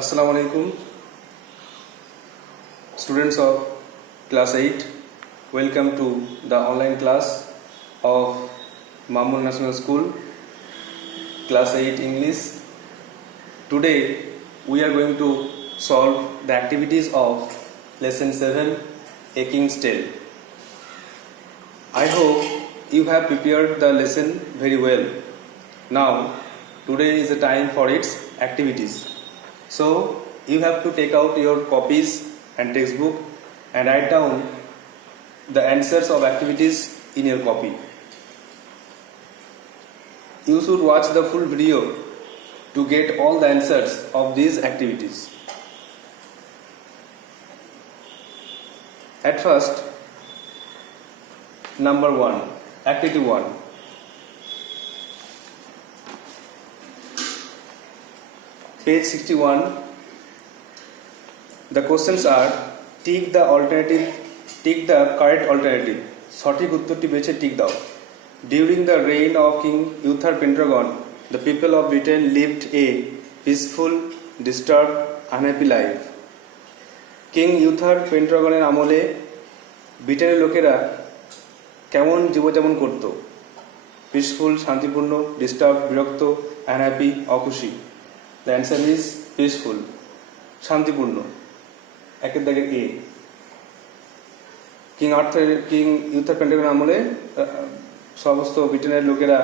Assalamu alaikum, students of class 8. Welcome to the online class of Mamun National School, class 8 English. Today we are going to solve the activities of lesson 7, A King's Tale. I hope you have prepared the lesson very well. Now, today is the time for its activities. So, you have to take out your copies and textbook and write down the answers of activities in your copy. You should watch the full video to get all the answers of these activities. At first, number 1, activity 1. Page 61. The questions are tick the correct alternative. সঠিক উত্তরটি বেছে টিক দাও. During the reign of King Uther Pendragon, the people of Britain lived a peaceful, disturbed, unhappy life. King Uther পেন্ট্রাগনের আমলে ব্রিটেনের লোকেরা কেমন জীবনযাপন করত? পিসফুল, শান্তিপূর্ণ, ডিস্টার্ব, বিরক্ত, আনহ্যাপি, অখুশি. The answer is peaceful, শান্তিপূর্ণ. একের দাগের এ. কিং ইউথার পেন্ট্রাগনের আমলে সমস্ত ব্রিটেনের লোকেরা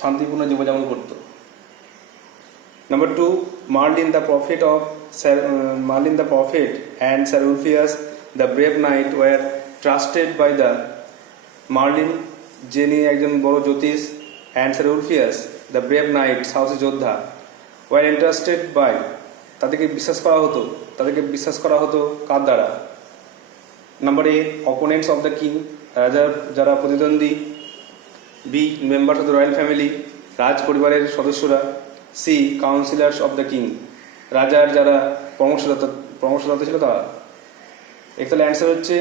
শান্তিপূর্ণ জীবনযাপন করত. Number 2, Merlin the prophet and Sir Ulfius the brave knight were trusted by the Merlin, যিনি একজন বড় জ্যোতিষ, and Sir Ulfius the brave knight, সাহসী যোদ্ধা, were entrusted by, তাদেরকে বিশ্বাস করা হতো কার দ্বারা? Number A, opponents of the king, যারা প্রতিদ্বন্দ্বী. B, members of the royal family, রাজ পরিবারের সদস্যরা. C, councillors of the king, রাজার যারা পরামর্শদাতা ছিল তারা. তাহলে অ্যান্সার হচ্ছে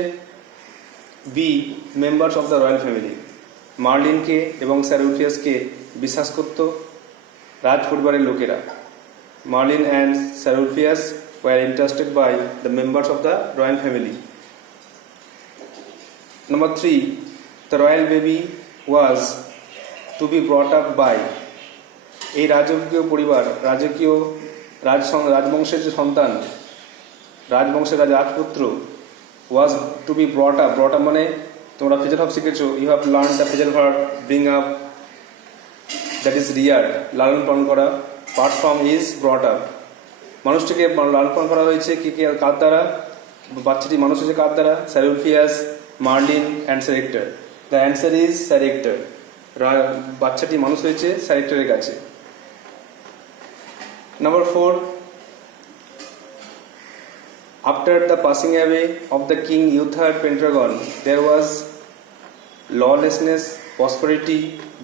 B, members of the royal family. মার্লিনকে এবং স্যার উলফিয়াসকে বিশ্বাস করত রাজ পরিবারের লোকেরা. Merlin and Sir Ulfius were entrusted by the members of the royal family. Number 3, the royal baby was to be brought up by, এই রাজকীয় পরিবার, রাজবংশের যে সন্তান, রাজবংশের রাজপুত্র, was to be brought up মানে তোমরা ফিজেল ভার্ব শিখেছো. You have learn the phrasal verb bring up, that is rear, লালন পালন করা. Past form is brought up. মানুষটিকে লালন পালন করা হয়েছে কার দ্বারা? বাচ্চাটি মানুষ হয়েছে কার দ্বারা? Sir Ulfius, Merlin and Sir Hector. The answer is Sir Hector. বাচ্চাটি মানুষ হয়েছে স্যার হেক্টরের কাছে. Number 4, after the passing away of the King Uther Pendragon, there was lawlessness, prosperity,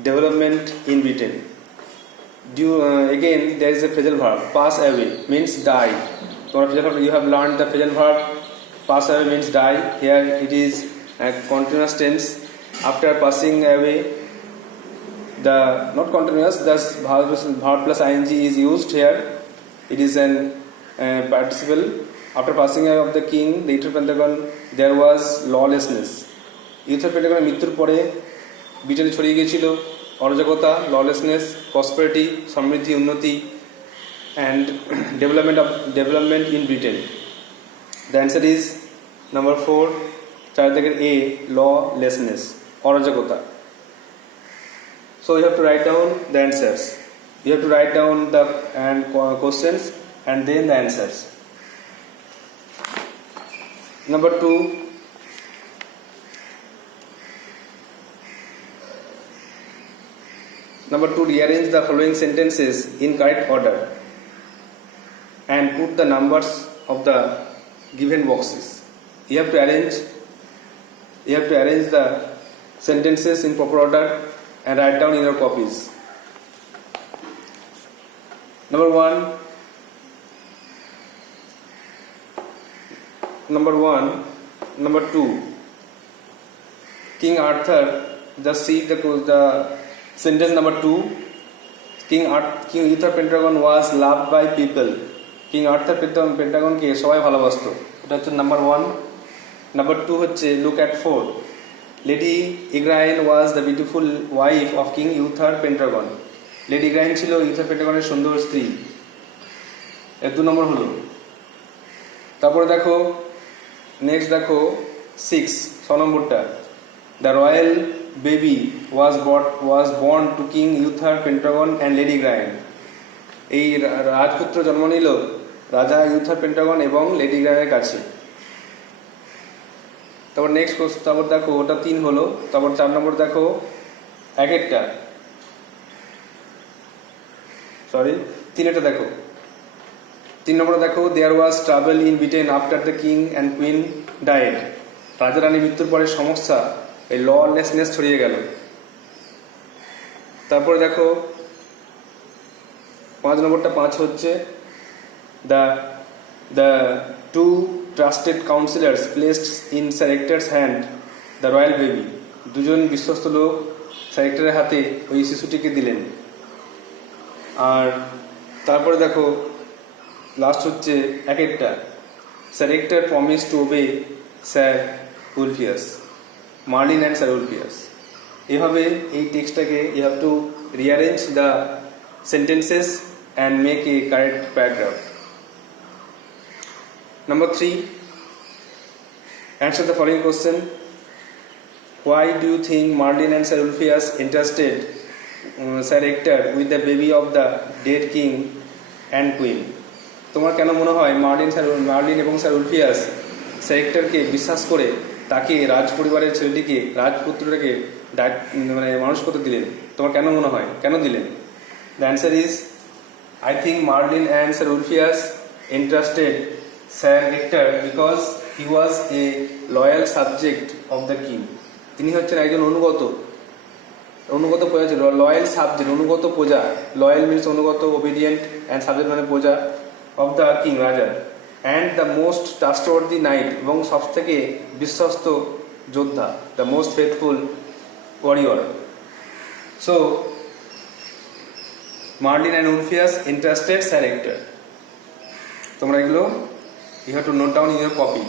development in Britain. Again, there is a phrasal verb, pass away means die. You have learned the phrasal verb, pass away means die. Here it is a continuous tense. After passing away, not continuous, thus verb plus ing is used here. It is an participle. After passing away of the king, the Uther Pendragon, there was lawlessness. Uther Pendragon মৃত্যুর পরে ব্রিটেনে ছড়িয়ে গিয়েছিল অরাজকতা, lawlessness, prosperity, সমৃদ্ধি, উন্নতি, and development in Britain. The answer is number 4, 4 দাগের A, lawlessness, অরাজকতা. So you have to write down the answers. You have to write down the questions and then the answers. Number 2, rearrange the following sentences in correct order and put the numbers of the given boxes. You have to arrange the sentences in proper order and write down in your copies. Number 1, number 2, King Arthur, the sentence number 2, King Uther Pendragon was loved by people. King Arthur পেন্টাগনকে সবাই ভালোবাসতো, এটা হচ্ছে number 1। Number 2 হচ্ছে look at 4, Lady Igraine was the beautiful wife of King Uther Pendragon. Lady Igraine ছিল Uther পেন্টাগনের সুন্দর স্ত্রী, এর 2 নম্বর হলো। তারপরে দেখো নেক্সট দেখো 6 নম্বরটা, the royal baby was born to King Uther Pendragon and Lady Igraine. এই রাজপুত্র জন্ম নিল রাজা ইউথার পেন্টাগন এবং লেডি ইগ্রাইনের কাছে। তারপর নেক্সট তারপর দেখো ওটা 3 হলো। তারপর 4 নম্বর দেখো একটা দেখো 3 নম্বরে দেখো there was travel in Britain after the king and queen died. রাজা রানী মৃত্যুর পরে সমস্যা, এই ললেসনেস ছড়িয়ে গেল। তারপরে দেখো 5 নম্বরটা 5 হচ্ছে the two trusted counsellors placed in Sir Hector's hand the royal baby. দুজন বিশ্বস্ত লোক স্যার হেক্টরের হাতে ওই শিশুটিকে দিলেন। আর তারপরে দেখো লাস্ট হচ্ছে একটা, Sir Hector promise to obey Sir Ulfius, Merlin and Sir Ulfius. এভাবে এই টেক্সটটাকে you have to rearrange the sentences and make a correct paragraph. Number 3, answer the following question. Why do you think Marlin and Sir Ulfias entrusted Sir Hector with the baby of the dead king and queen? তোমার কেন মনে হয় মার্লিন এবং sir Ulfius sir হেক্টরকে বিশ্বাস করে তাকে রাজপরিবারের ছেলেটিকে, রাজপুত্রটাকে মানে মানুষ করতে দিলেন? তোমার কেন মনে হয়, কেন দিলেন? The answer is, I think Marlin and Sir Ulfias entrusted Sir Hector because he was a loyal subject of the king. তিনি হচ্ছেন একজন অনুগত প্রজা ছিল, লয়াল সাবজেক্ট, অনুগত প্রজা। লয়াল মিনস অনুগত, ওবিডিয়েন্ট, অ্যান্ড সাবজেক্ট মানে প্রজা, অফ দ্য কিং রাজা, and the most trustworthy knight, এবং সব থেকে বিশ্বস্ত যোদ্ধা, the most faithful warrior. So Merlin and Ulfius entrusted Sir Hector. তোমরা এগুলো you have to note down in your copy.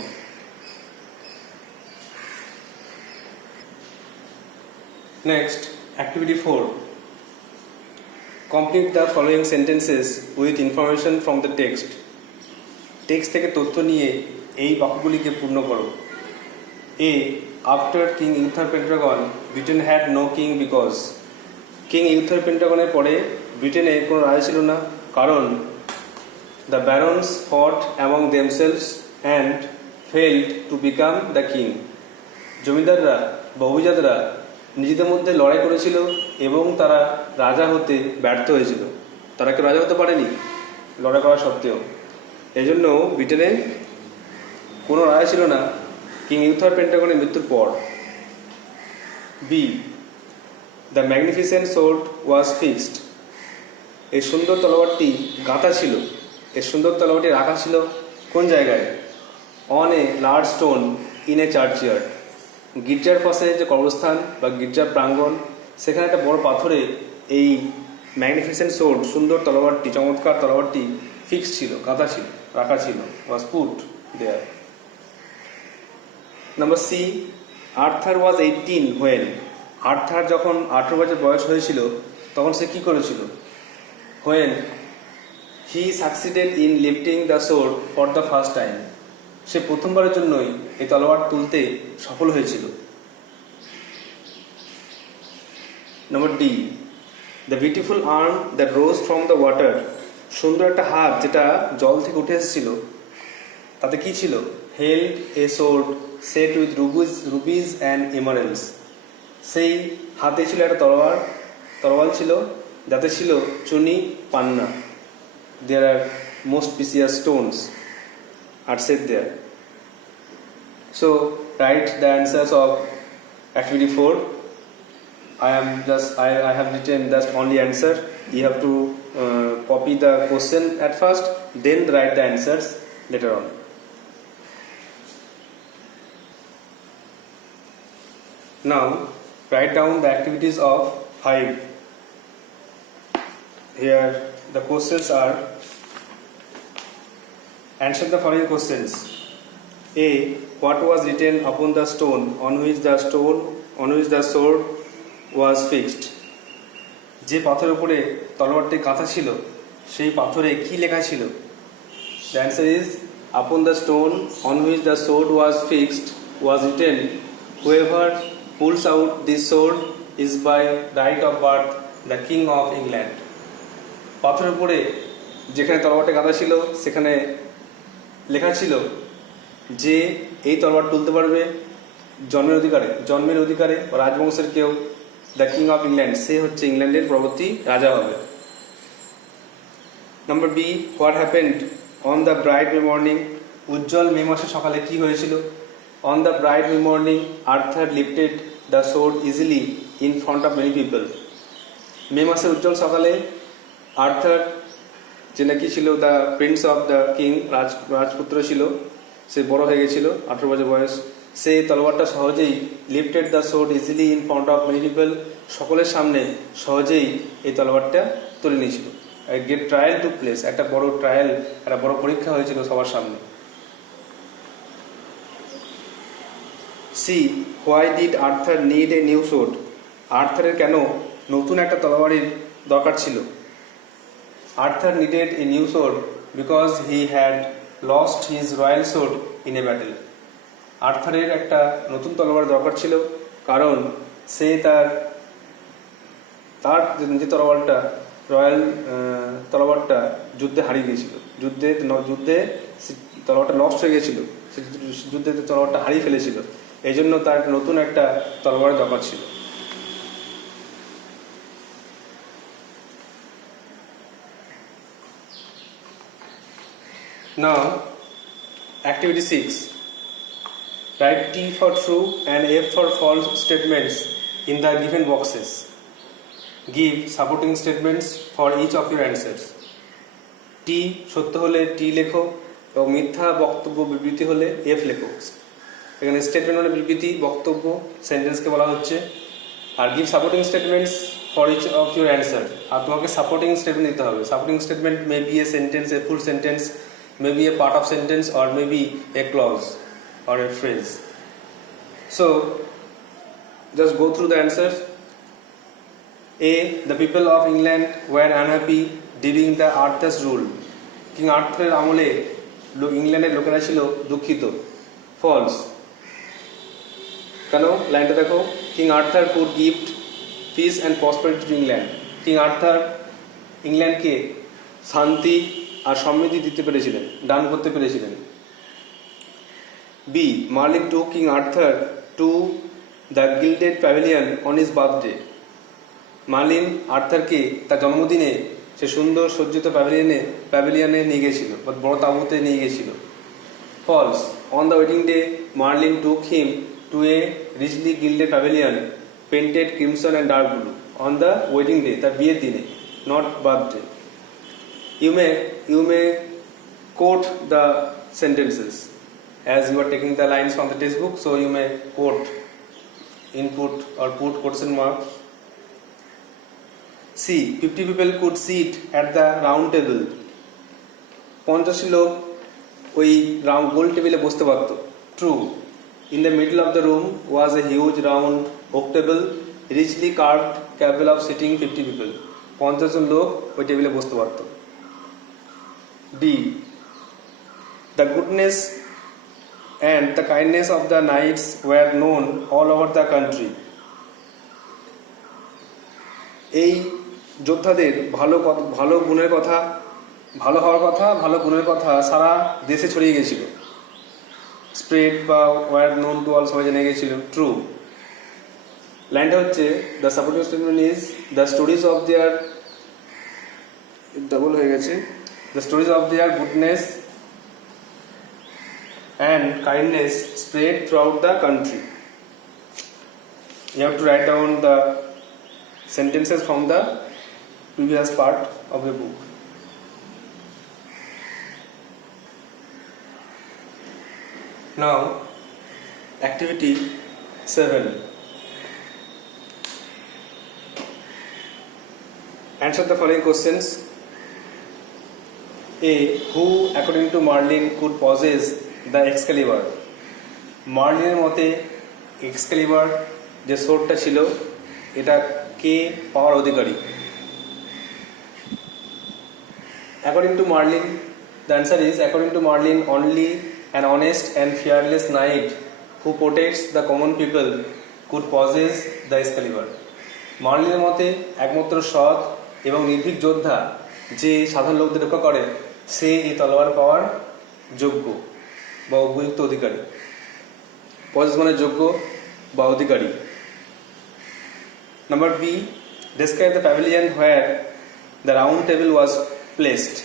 Next, activity 4. Complete the following sentences with information from the text. Text থেকে তথ্য নিয়ে এই বাক্যগুলিকে পূর্ণ করো। A. After King Uther Pendragon, Britain had no king because. King Uther পেন্টাগনের পরে ব্রিটেনে কোনো রাজা ছিল না, কারণ the barons fought among themselves and failed to become the king. জমিদাররা বা অভিজাতরা নিজেদের মধ্যে লড়াই করেছিল এবং তারা রাজা হতে ব্যর্থ হয়েছিল। তারা কেউ রাজা হতে পারেনি লড়াই করা সত্ত্বেও। এই জন্য ব্রিটেনে কোনো রাজা ছিল না কিং ইউথার পেন্টাগনের মৃত্যুর পর। B. The magnificent sword was fixed. এই সুন্দর তলোয়ারটি গাঁথা ছিল, এই সুন্দর তলোয়ারটি রাখা ছিল কোন জায়গায়? On a large stone in a churchyard. গির্জার পাশে যে কবরস্থান বা গির্জার প্রাঙ্গণ, সেখানে একটা বড় পাথরে এই ম্যাগনিফিসেন্ট সোর্ড, সুন্দর তলোয়ারটি, চমৎকার তলোয়ারটি ফিক্স ছিল, গাঁথা ছিল, রাখা ছিল, was put there. Number C. Arthur was 18 when. Arthur যখন 18 বছর বয়স হয়েছিল তখন সে কি করেছিল? When he succeeded in lifting the sword for the first time. সে প্রথমবারের জন্যই এই তলোয়ার তুলতে সফল হয়েছিল। Number D. The beautiful arm that rose from the water. সুন্দর একটা হাত যেটা জল থেকে উঠে এসেছিল, তাতে কি ছিল? Held a sword set with rubies and emeralds. সেই হাতে ছিল একটা তরোয়াল ছিল যাতে ছিল চুনি, পান্না। There are most precious stones are set there. So write the answers of activity 4. I have written just only answer. You have to copy the question at first, then write the answers later on. Now write down the activities of 5. Here the questions are: Answer the following questions. A. What was written upon the stone on which the sword was fixed? যে পাথরের উপরে তলোয়ারটি কাঁথা ছিল সেই পাথরে কি লেখা ছিল? The answer is, upon the stone on which the sword was fixed was written, whoever pulls out this sword is by right of birth the king of England. পাথরের উপরে যেখানে তলোয়ারটি কাঁথা ছিল সেখানে লেখা ছিল যে এই তলোয়ার তুলতে পারবে জন্মের অধিকারে বা রাজবংশের কেউ, দ্য কিং অফ ইংল্যান্ড, সে হচ্ছে ইংল্যান্ডের পরবর্তী রাজা হবে। Number B, what happened on the bright May morning? উজ্জ্বল মে মাসে সকালে কি হয়েছিল? On the bright May morning Arthur lifted the sword easily in front of many people. মে মাসে উজ্জ্বল সকালে আর্থার, যে নাকি ছিল the prince of the king, রাজপুত্র ছিল, সে বড় হয়ে গেছিল, 18 বছর বয়স, সে তলোয়ারটা সহজেই lifted the sword easily in front of many people, সকলের সামনে সহজেই এই তলোয়ারটা তুলে নিয়েছিল। গেট ট্রায়াল টু প্লেস, একটা বড় পরীক্ষা হয়েছিল সবার সামনে। C, why did Arthur need a new sword? আর্থারের কেন নতুন একটা তলোয়ারের দরকার ছিল? Arthur needed a new sword because he had lost his royal sword in a battle. আর্থারের একটা নতুন তলোয়ার দরকার ছিল কারণ সে তার যে রয়্যাল তলোয়ারটা যুদ্ধে হারিয়ে দিয়েছিল। যুদ্ধে তলোয়ারটা নষ্ট হয়ে গেছিল, সে যুদ্ধে তলোয়ারটা হারিয়ে ফেলেছিল, এই জন্য তার নতুন একটা তলোয়ারের দরকার ছিল। Now, activity 6. Write T for true and F for false statements in the given boxes. Give supporting statements for each of your answers. T সত্য হলে T লেখো এবং মিথ্যা বক্তব্য বিবৃতি হলে F লেখো। এখানে স্টেটমেন্ট মানে বিবৃতি, বক্তব্য, সেন্টেন্সকে বলা হচ্ছে। আর give supporting statements for each of your answer, আর তোমাকে সাপোর্টিং স্টেটমেন্ট দিতে হবে। Supporting statement may be a sentence, a full sentence, maybe a part of sentence, or maybe a clause or a phrase. So just go through the answers. A. The people of England were unhappy during the Arthur's rule. King Arthur আমলে ইংল্যান্ডের লোকেরা ছিল দুঃখিত। False. কেন? লাইনটা দেখো, King Arthur could give peace and prosperity to England. King Arthur ইংল্যান্ডকে শান্তি আর সমৃদ্ধি দিতে পেরেছিলেন, দান করতে পেরেছিলেন। B, Merlin to King Arthur to the gilded pavilion on his birthday. Merlin আর্থারকে তার জন্মদিনে সে সুন্দর সজ্জিত প্যাভিলিয়নে নিয়ে গেছিল, বড় তাঁবুতে নিয়ে গেছিল। False, on the wedding day Merlin took him to a richly gilded pavilion painted crimson and dark blue. On the wedding day, তার বিয়ের দিনে, not birthday. You may quote the sentences as you are taking the lines from the textbook, so you may quote, input or put quotation marks. C. 50 people could sit at the round table. 50 লোক ওই গোল টেবিলে বসতে পারত। True. In the middle of the room was a huge round oak table, richly carved, capable of sitting 50 people. 50 জন লোক ওই টেবিলে বসতে পারত। D. The goodness and the kindness of the knights were known all over the country. এই যোদ্ধাদের ভালো গুণের কথা, ভালো হওয়ার কথা, ভালো গুণের কথা সারা দেশে ছড়িয়ে গেছিল। স্প্রেড বা ওয়ার নোন টু অল, সবাই জেনে গেছিল। ট্রু। লাইনটা হচ্ছে, the supporting statement is the stories of their, double হয়ে গেছে, the stories of their goodness and kindness spread throughout the country. You have to write down the sentences from the previous part of the book. Now, activity 7. Answer the following questions. who according to Merlin could possess the Excalibur. মার্লিনের মতে এক্সক্যালিবার যে সোর্ডটা ছিল এটা কে পাওয়ার অধিকারী? According to Merlin, the answer is according to Merlin, only an honest and fearless knight who protects the common people could possess the Excalibur. মার্লিনের মতে একমাত্র সৎ এবং নির্ভীক যোদ্ধা যে সাধারণ লোকদের রক্ষা করে সে এই তলোয়ার পাওয়ার যোগ্য বা উপযুক্ত অধিকারী। পজেস মানে যোগ্য বা অধিকারী। Number B, describe the pavilion where the round table was placed.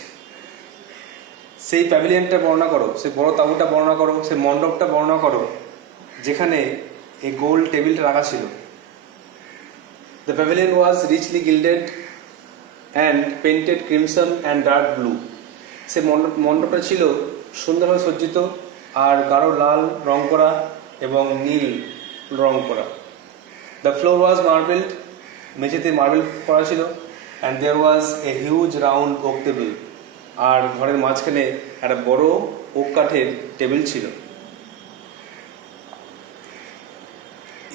সেই প্যাভিলিয়নটা বর্ণনা করো, সেই বড় তাঁবুটা বর্ণনা করো, সেই মণ্ডপটা বর্ণনা করো যেখানে এই গোল টেবিলটা রাখা ছিল। The pavilion was richly gilded and painted crimson and dark blue. সেই মণ্ডপটা ছিল সুন্দরভাবে সজ্জিত আর গাঢ় লাল রং করা এবং নীল রং করা। The floor was marbled, মেঝেতে মার্বেল করা ছিল, and there was a huge round oak table. আর ঘরের মাঝখানে একটা বড় ওক কাঠের টেবিল ছিল।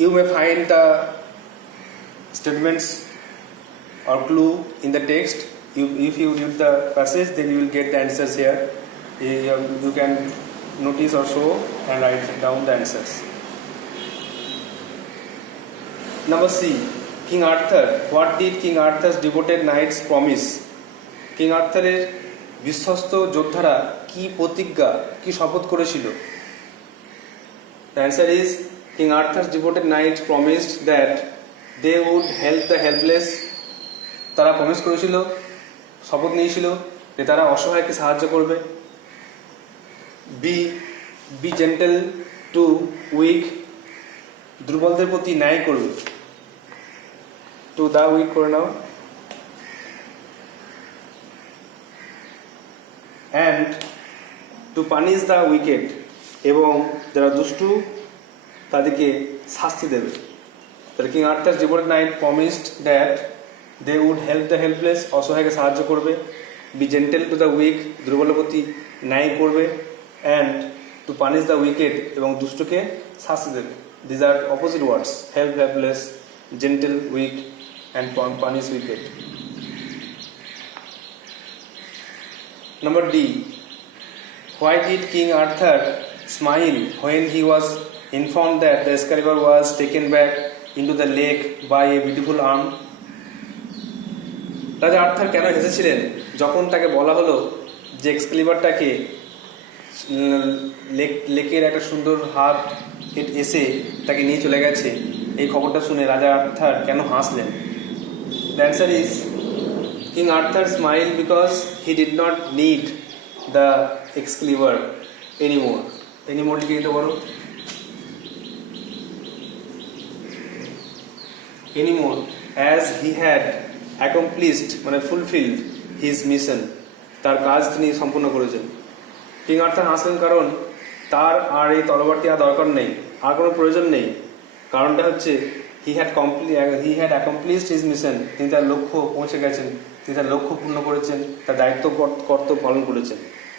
You may find the statements or clue in the text. If you read the passage, then you will get the answers here. You can notice or show and write down the answers. Number C, King Arthur. What did King Arthur's devoted knights promise? King Arthur's বিশ্বস্ত যোদ্ধারা কি প্রতিজ্ঞা, কি শপথ করেছিল? The answer is King Arthur's devoted knights promised that they would help the helpless. তারা প্রমিস করেছিল, শপথ নিয়েছিল যে তারা অসহায়কে সাহায্য করবে। বি জেন্টেল টু উইক, দুর্বলদের প্রতি ন্যায় করবে। টু দা উইক করে নাও। And to punish the wicked, এবং যারা দুষ্টু তাদেরকে শাস্তি দেবে। তাহলে King Arthur devoted knight promised that they would help the helpless, অসহায়কে সাহায্য করবে। Be gentle to the weak, দুর্বলের প্রতি ন্যায় করবে। And to punish the wicked, এবং দুষ্টকে শাস্তি দেবে। These are opposite words, help helpless, gentle weak and punish wicked. Number D, why did King Arthur smile when he was informed that the Excalibur was taken back into the lake by a beautiful arm? রাজা আর্থার কেন হেসেছিলেন যখন তাকে বলা হলো যে এক্সক্যালিবারটাকে লেকের একটা সুন্দর হাত এসে তাকে নিয়ে চলে গেছে? এই খবরটা শুনে রাজা আর্থার কেন হাসলেন? The answer is King Arthur smiled because he did not need the Excalibur anymore. Anymore লিখে দিতে পারো। Anymore, as he had accomplished মানে fulfilled his mission. তার কাজ তিনি সম্পূর্ণ করেছেন। কিং আর্থার হাসলেন কারণ তার আর এই তলোয়ারটি আর দরকার নেই, আর কোনো প্রয়োজন নেই। কারণটা হচ্ছে he had accomplished his mission. তিনি তার লক্ষ্য পৌঁছে গেছেন, তিনি তার লক্ষ্য পূর্ণ করেছেন, তার দায়িত্ব কর্তব্য পালন করেছেন।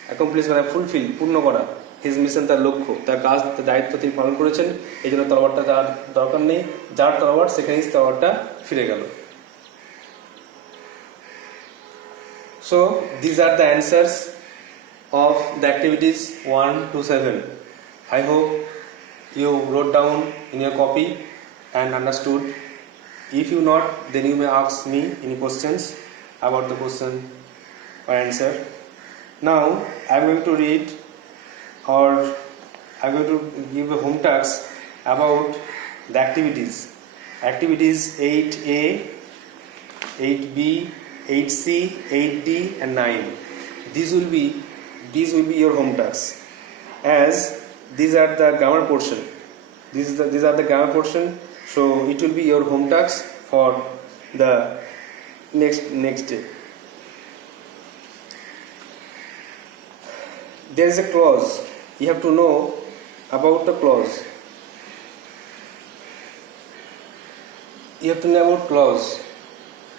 অ্যাকমপ্লিশ মানে ফুলফিল, পূর্ণ করা। হিজ মিশন তার লক্ষ্য, তার কাজ, তার দায়িত্ব তিনি পালন করেছেন। এই জন্য তলোয়ারটা তার দরকার নেই। যার তলোয়ার সেখানেই তলোয়ারটা ফিরে গেল। So these are the answers of the activities 1 to 7. I hope you wrote down in your copy and understood. If you not, then you may ask me any questions about the question or answer. Now I am going to read, or I am going to give a home task about the activities. Activities 8A, 8B, 8C, 8D and 9. These will be your home tasks, as these are the grammar portion. These are the grammar portion. So it will be your home task for the next day. There is a clause. You have to know about the clause. You have to know about clause.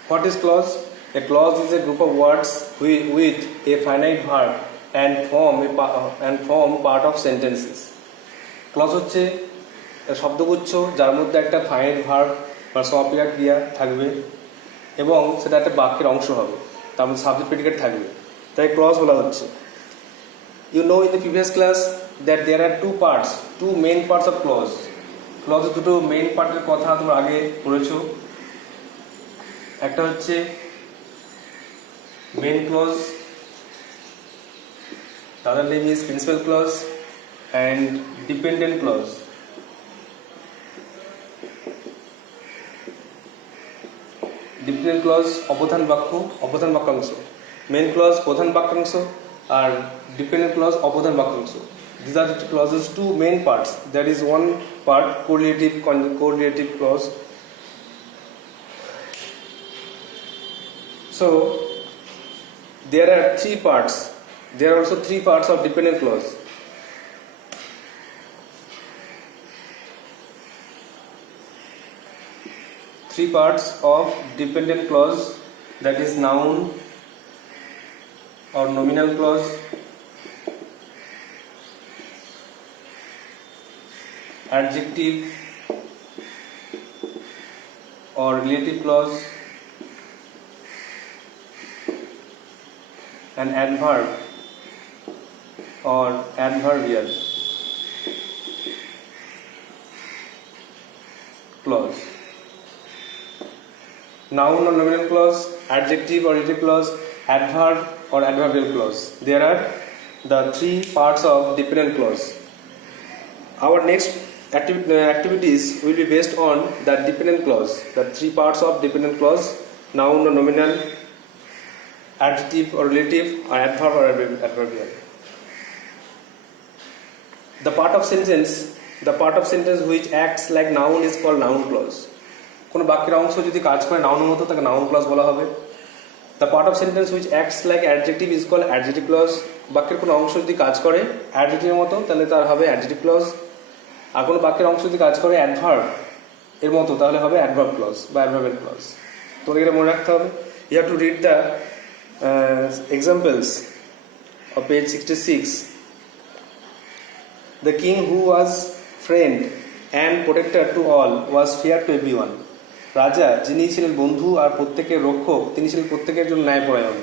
What is clause? A clause is a group of words with a finite verb and form part of sentences. Clause হচ্ছে শব্দগুচ্ছ যার মধ্যে একটা finite verb বা সক্রিয়া ক্রিয়া থাকবে এবং সেটা একটা বাক্যের অংশ হবে, তার মধ্যে সাবজেক্ট প্রেডিকেট থাকবে, তাই ক্লজ বলা হচ্ছে। You know in the previous class that there are two main parts of clause. ক্লজের দুটো মেইন পার্টের কথা তোমরা আগে পড়েছো। একটা হচ্ছে main clause, the other name is principal clause and dependent clause. Dependent clause অবধান বাক্য, অবধান বাক্যাংশ। মেইন ক্লজ প্রধান বাক্যাংশ আর dependent clause অবধান বাক্যাংশ। These are the clauses two main parts. There is one part correlative clause. So there are three parts. There are also three parts of dependent clause. Three parts of dependent clause, that is noun or nominal clause, adjective or relative clause, and adverb or adverbial clause. Noun or nominal clause, adjective or relative clause, adverb or adverbial clause. There are the three parts of dependent clause. Our next activities will be based on the dependent clause, the three parts of dependent clause: noun or nominal, adjective or relative, or adverb or adverbial. The part of sentence which acts like noun is called noun clause. কোনো বাক্যের অংশ যদি কাজ করে নাউনের মতো তাকে noun clause বলা হবে। The part of sentence which acts like adjective is called adjective clause. বাক্যের কোনো অংশ যদি কাজ করে অ্যাডজেক্টিভের মতো তাহলে তার হবে অ্যাডজেক্টিভ ক্লজ। আর কোনো বাক্যের অংশ যদি কাজ করে অ্যাডভার্ব এর মতো তাহলে হবে অ্যাডভার্ব ক্লজ বা অ্যাডভার্বিয়াল ক্লজ। তোমাকে এটা মনে রাখতে হবে। You have to read the examples of page 66. The king who was friend and protector to all was fair to everyone. রাজা যিনি ছিলেন বন্ধু আর প্রত্যেকের রক্ষক তিনি ছিলেন প্রত্যেকের জন্য ন্যায়পরায়ণ।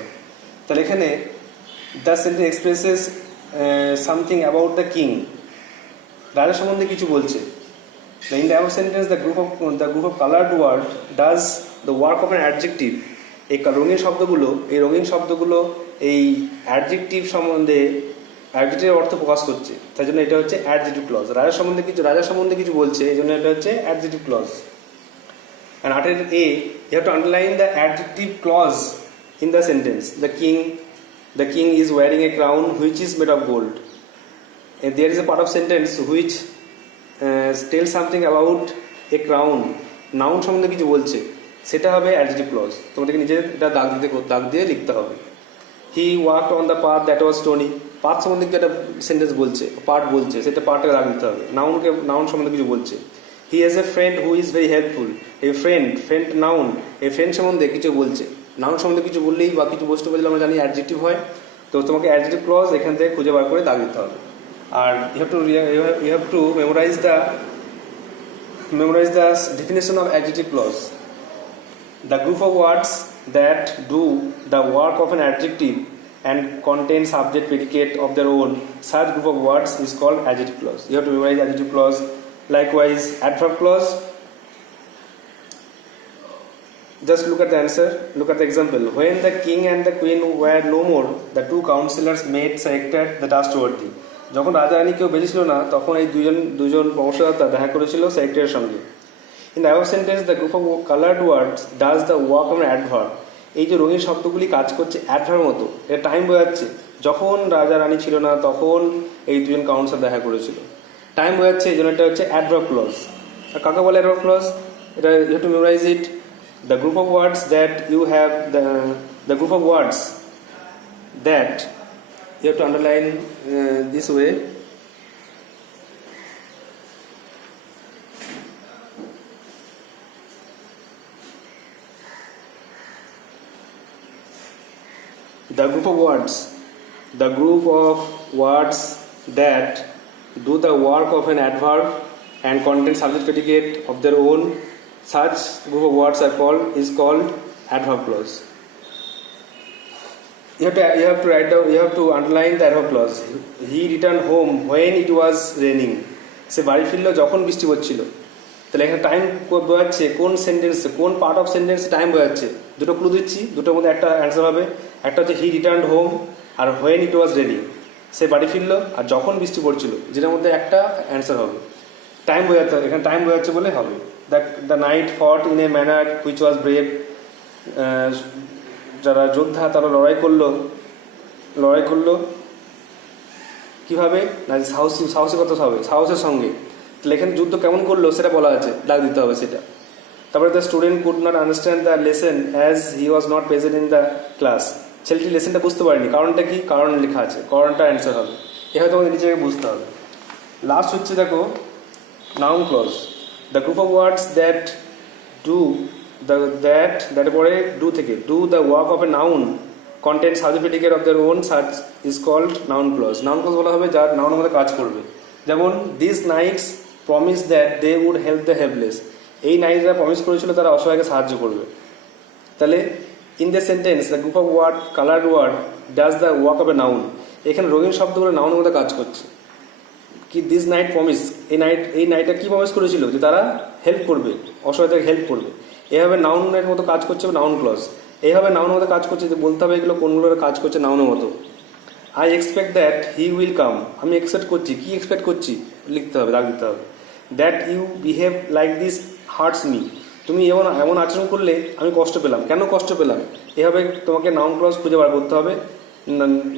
তাহলে এখানে the sentence expresses something about the king, রাজা সম্বন্ধে কিছু বলছে। In the above sentence the group of coloured word does the work of an adjective. এই রঙিন শব্দগুলো এই অ্যাডজেক্টিভ সম্বন্ধে অ্যাডজেক্টিভের অর্থ প্রকাশ করছে, তাই জন্য এটা হচ্ছে অ্যাডজেক্টিভ ক্লজ। রাজা সম্বন্ধে কিছু বলছে, এই জন্য এটা হচ্ছে adjective clause. And after A, you have to underline the adjective clause in the sentence. The king is wearing a crown which is made of gold. And there is a part of sentence which tells something about a crown. Noun সম্বন্ধে কিছু বলছে, সেটা হবে adjective clause. তোমাদেরকে নিজে এটা দাগ দিয়ে লিখতে হবে। He walked on the path that was stony. Path সম্বন্ধে কিছু একটা সেন্টেন্স বলছে, পার্ট বলছে, সেটা পার্টে দাগ দিতে হবে। নাউন সম্বন্ধে কিছু বলছে। He has a friend who is very helpful. A friend noun, a friend সম্বন্ধে কিছু বলছে। নাউন সম্বন্ধে কিছু বললেই বা কিছু বস্তু বললে আমরা জানি অ্যাডজেক্টিভ হয়, তো তোমাকে অ্যাডজেক্টিভ ক্লজ এখান থেকে খুঁজে বার করে দাগ দিতে হবে। আর you have to memorize the definition of adjective clause. The group of words that do the work of an adjective and contain subject predicate of their own, such group of words is called adjective clause. You have to memorize adjective clause. Likewise, adverb clause. Just look at the answer. Look at the example. When the king and the queen were no more, the two counselors made selected the trustworthy. যখন রাজা রানী কেউ বেঁচে ছিল না তখন এই দুজন বংশধর দেখা করেছিল সেক্রেটারির সঙ্গে। In the above sentence, the group of colored words does the work of an adverb. এই যে রঙিন শব্দগুলি কাজ করছে অ্যাডভার্ব মতো, এটা টাইম বোঝাচ্ছে। যখন রাজা রানী ছিল না তখন এই দুজন কাউন্সিলর দেখা করেছিল, টাইম বোঝাচ্ছে, এই জন্য এটা হচ্ছে অ্যাডভার্ব ক্লজ। আর কাকে বলে অ্যাডভার্ব ক্লজ? এটা you have to memorise it. The group of words that you have, the group of words that you have to underline this way. The group of words that do the work of an adverb and contain subject predicate of their own, such group of words is called adverb clause. You have to write down, you have to underline the adverb clause. He returned home when it was raining. সে বাড়ি ফিরলো যখন বৃষ্টি হচ্ছিল। তাহলে এখানে টাইম বোঝাচ্ছে কোন সেন্টেন্সে, কোন পার্ট অফ সেন্টেন্সে টাইম বোঝাচ্ছে। দুটো ক্লু দিচ্ছি, দুটোর মধ্যে একটা অ্যান্সার হবে। একটা হচ্ছে হি রিটার্ন হোম, আর হোয়েন ইট ওয়াজ রেনি সে বাড়ি ফিরলো, আর যখন বৃষ্টি পড়ছিল, যেটার মধ্যে একটা অ্যান্সার হবে। টাইম বোঝাচ্ছে, এখানে টাইম বোঝাচ্ছে বলে হবে। দ্য নাইট ফট in a manner which was brave, যারা যোদ্ধা তারা লড়াই করলো কিভাবে না, সাহসিকতা হবে, সাহসের সঙ্গে। তাহলে এখানে যুদ্ধ কেমন করলো সেটা বলা আছে, দাগ দিতে হবে সেটা। তারপরে the student could not understand the lesson as he was not present in the class. ছেলেটি লেসনটা বুঝতে পারেনি, কারণটা কি, কারণ লেখা আছে, কারণটা অ্যান্সার হবে। এভাবে তোমাদের নিজেকে বুঝতে হবে। লাস্ট হচ্ছে দেখো noun clause, the group of words that do that পরে ডু থেকে do the work of a noun content subject predicate of their own, such is called noun clause. Noun clause বলা হবে যার নাউনের মধ্যে কাজ করবে। যেমন this knights promise that they would help the helpless, এই নাইটরা প্রমিস করেছিল তারা অসহায়কে সাহায্য করবে। তাহলে in the sentence the group of word coloured word does the work of a noun, এখানে রঙিন শব্দগুলো নাউনের মধ্যে কাজ করছে। কি দিস নাইট প্রমিস, এই নাইটটা কি প্রমিস করেছিল, যে তারা হেল্প করবে, অসহায়তাকে হেল্প করবে। এভাবে নাউনের মতো কাজ করছে নাউন ক্লজ। এইভাবে নাউনের মতো কাজ করছে, যে বলতে হবে এগুলো কোনগুলোর কাজ করছে নাউনের মতো। I expect that he will come, আমি এক্সপেক্ট করছি, কি এক্সপেক্ট করছি লিখতে হবে, দাগ দিতে হবে। That you behave like this hurts me, তুমি এমন আচরণ করলে আমি কষ্ট পেলাম, কেন কষ্ট পেলাম। এভাবে তোমাকে নাউন ক্লজ খুঁজে বার করতে হবে,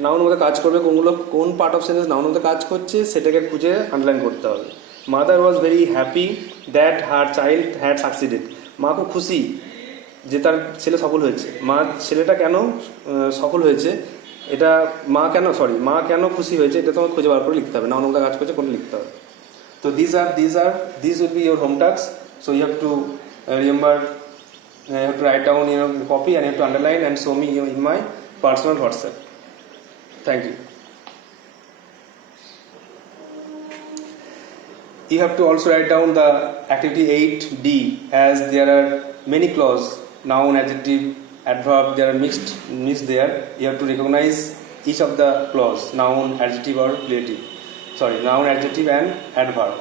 নাউনের মধ্যে কাজ করবে কোনগুলো, কোন পার্ট অফ সেন্টেন্স নাউনের মধ্যে কাজ করছে সেটাকে খুঁজে আন্ডারলাইন করতে হবে। Mother was very happy that her child had succeeded, মা খুব খুশি যে তার ছেলে সফল হয়েছে। ছেলেটা কেন সফল হয়েছে, এটা মা কেন খুশি হয়েছে, এটা তোমাকে খুঁজে বার করে লিখতে হবে, নাউনের মধ্যে কাজ করছে কোনটা লিখতে হবে। তো these will be your home tasks. So you have to remember, you have to write down in your copy and you have to underline and show me in my personal WhatsApp. Thank you. You have to also write down the activity 8D, as there are many clauses, noun, adjective, adverb, they are mixed there. You have to recognize each of the clause, noun, adjective or relative. Noun, adjective and adverb.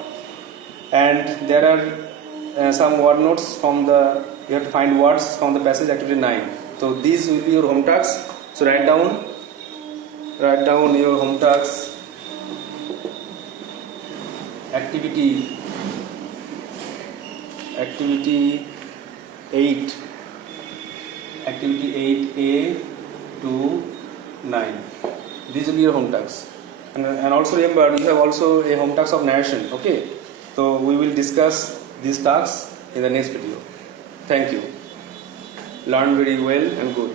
And there are some word notes you have to find words from the passage activity 9. So these will be your home tasks. So write down your home tasks. Activity 8A to 9. These will be your home tasks. And also remember, you have also a home task of narration. Okay, so we will discuss these tasks in the next video. Thank you. Learn very well and good.